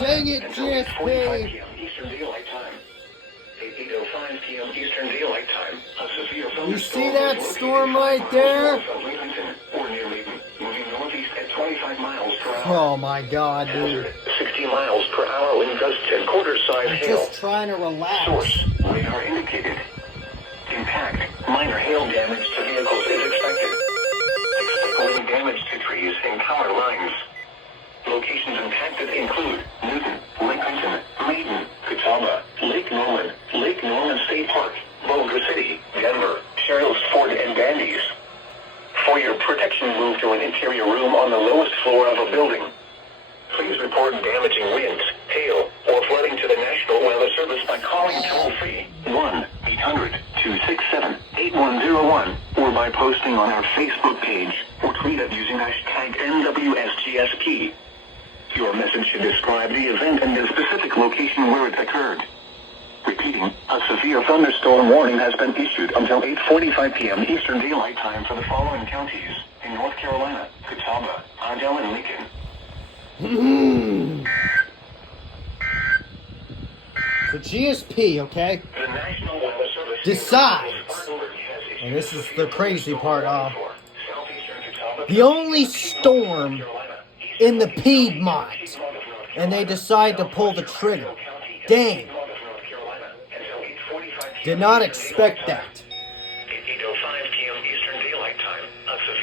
Dang it, until 8:45 GSP. p.m. Eastern Daylight Time. At 8:05 p.m. Eastern Daylight Time, a severe thunderstorm You see that was located storm 5 right miles there? north of Lincoln, or near Layton, moving northeast at 25 miles per hour. Oh my god, dude. Hazard, 60 miles per hour wind gusts and quarter-size I'm hail. just trying to relax. Source, radar indicated. Impact, minor hail damage to vehicles is expected. Expect wind damage to trees and power lines. Locations impacted include Newton, Lincoln, Maiden, Catawba, Lake Norman State Park, Boulder City, Denver, Sherrills Ford, and Bandy's. For your protection, move to an interior room on the lowest floor of a building. Please report damaging winds, hail, or flooding to the National Weather Service by calling toll-free 1-800-267-8101 or by posting on our Facebook page or tweet it using hashtag NWSGSP. Your message should describe the event and the specific location where it occurred. Repeating, a severe thunderstorm warning has been issued until 8:45 p.m. Eastern Daylight Time for the following counties in North Carolina: Catawba, Ardell, and Lincoln. The GSP, okay, The National Weather Service decides, and this is the crazy part, the only storm in the Piedmont, and they decide to pull the trigger. Dang. Did not expect that.